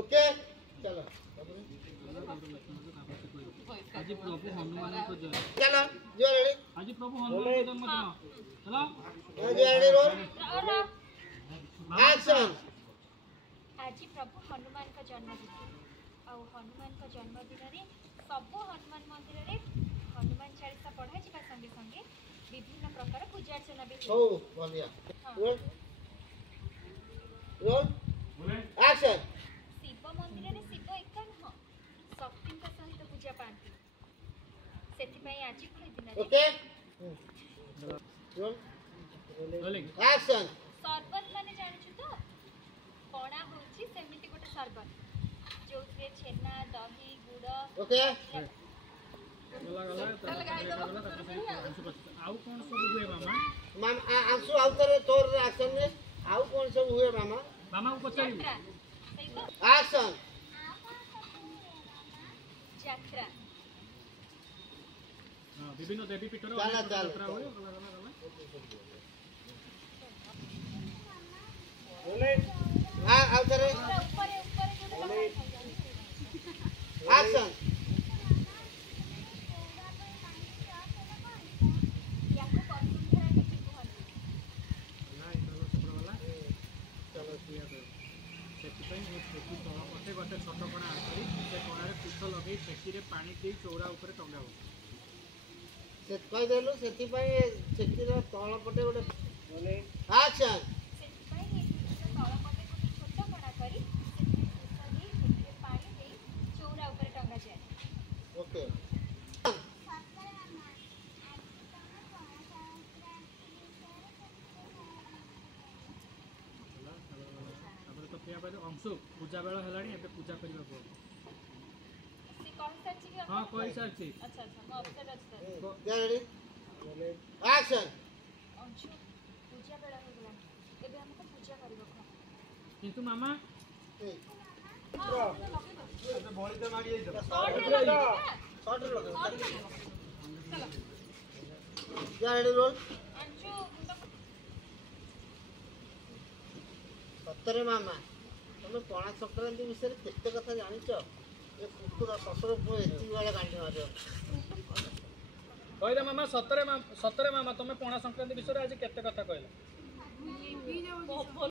Okay चलो आज प्रभु हनुमान को जय। चलो जो रेडी आज प्रभु हनुमान को जन्मदिन चलो जो रेडी रोल एक्शन आज प्रभु हनुमान का जन्मदिन आ हनुमान का जन्मदिन रे सब हनुमान मंदिर रे हनुमान चालीसा पढ़ा जा संगे संगे विभिन्न प्रकार पूजा अर्चना भी ओ बढ़िया रोल रोल एक्शन शिव मंदिर रे शिव एक नुह शक्ति सहित पूजा पाती से आज दिन ओके रोल रोलिंग एक्शन सरबत माने जानछु तो पणा होची सेमिति गोटे सरबत जो छेना दही गुड़ ओके गला गला आउ कोन सब हुए मामा माम आंसू आउतरे तोर एक्शन ने आउ कोन सब हुए मामा मामा को पछाई एक्शन यात्रा हां विभिन्न देवी पीठर यात्रा हुए बोले हां आउतरे ऊपर ऊपर एक्शन याको वसुंधरा नीति कहନ୍ତି चलो से तल पटे गोटे छोट कणा आसरी से कणारे पुछ लगे ठेकी पानी दे चौरा ऊपर टंगा हो से कह देलु सेति पई सेति रो तळ पटे गोटे बोले एक्शन ସେଥିପାଇଁ ଏ ଜିନିଷ ତଳ ପଟେ ଗୋଟେ ଛୋଟ କଣା କରି ସେଥିରେ ପୁଷ ଦେଇ ସେଥିରେ ପାଣି ଦେଇ ଚଉରା ଉପରେ ଟଙ୍ଗାଯାଏ। ओके तो क्या अंशु पूजा बेला है पूजा करने को ସେ କହିସାରିଛି କି हाँ कही सारी ଆଚ୍ଛା ଆଚ୍ଛା ମୁଁ ଅପସେଟ୍ ଅଛି ତାହେଲେ। रेडी एक्शन ଅଂଶୁ ପୂଜା ବେଳ ହେଇଗଲାଣି ଏବେ ଆମକୁ ପୂଜା କରିବାକୁ ହବ। किंतु मामा शॉट लो रेडी रोल ଅଂଶୁ सतरे मामा तुम पणा संक्रांति विषय केते कथा जानिच ये कुकुर ससुर पुओ एति वाला गांडी मारो कहले मामा सतरे मामा तुम पणा संक्रांति विषय आज केते कथा कहला